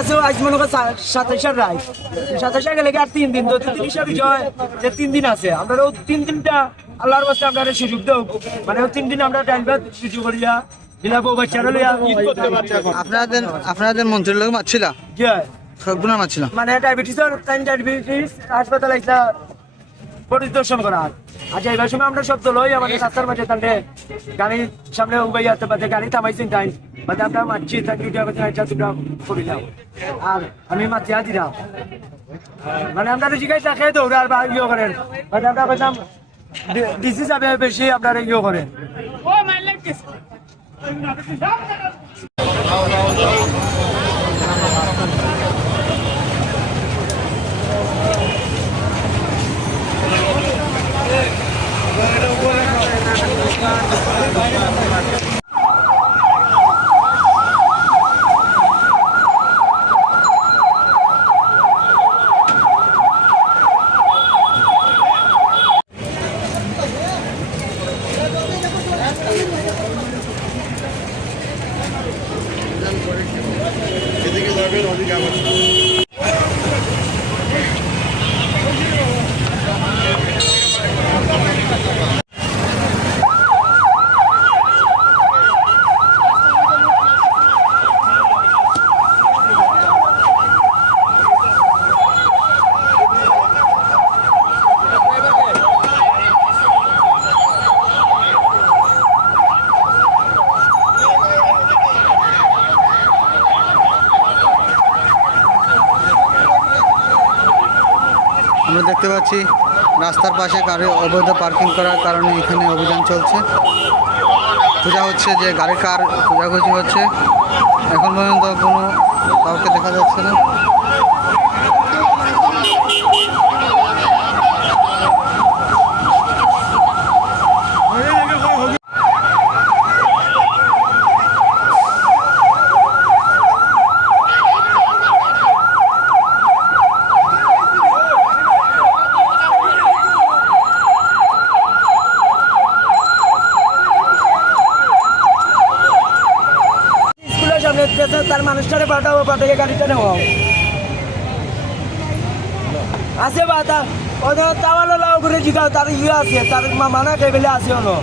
আছে আজ মনে করো 27 রায় 27 গেলে আর 3 দিন তো 30 বিষয় যে 3 দিন আছে আমরা 3 দিনটা আল্লাহর বাস্তে আমরা সুযোগ দাও মানে 3 দিন আমরা টাইম বাদ সুযোগ করিয়া দিলা বউ বাচ্চারা লইয়া ঈদ করতে পারছি এখন আপনাদের মন্ত্রীর লোক মারছিল কি হয় সবগুলো মারছিল মানে ডায়াবেটিস হাসপাতাল একটা পরিদর্শন করা আচ্ছা এবার সময় আমরা সব লই আমাদের রাস্তার মাঝে তাহলে গাড়ির সামনে উবাই আসতে পারছে গাড়ি থামাইছেন তাই বাদে আমরা মারছি তাই ভিডিও করতে আচ্ছা তোমরা করিলাম আর আমি মাতিয়া দিলাম মানে আমরা জিগাই থাকে দৌড়ার বা ইয়ে করেন বাদে আমরা কইলাম ডিসি যাবে বেশি আপনারা ইয়ে করেন এদিকে যাবেন ওদিকে আবার আমরা দেখতে পাচ্ছি রাস্তার পাশে গাড়ি অবৈধ পার্কিং করার কারণে এখানে অভিযান চলছে খোঁজা হচ্ছে যে গাড়ির কার খোঁজাখুঁজি হচ্ছে এখন পর্যন্ত কোনো কাউকে দেখা যাচ্ছে না তার মানুষটারে পাঠাবো পাঠিয়ে গাড়িটা নেওয়া আছে বা তা ওদের তাওয়ালা লাউ করে জিগাও তার ইয়ে আছে তার মানা কেবেলে আছে হলো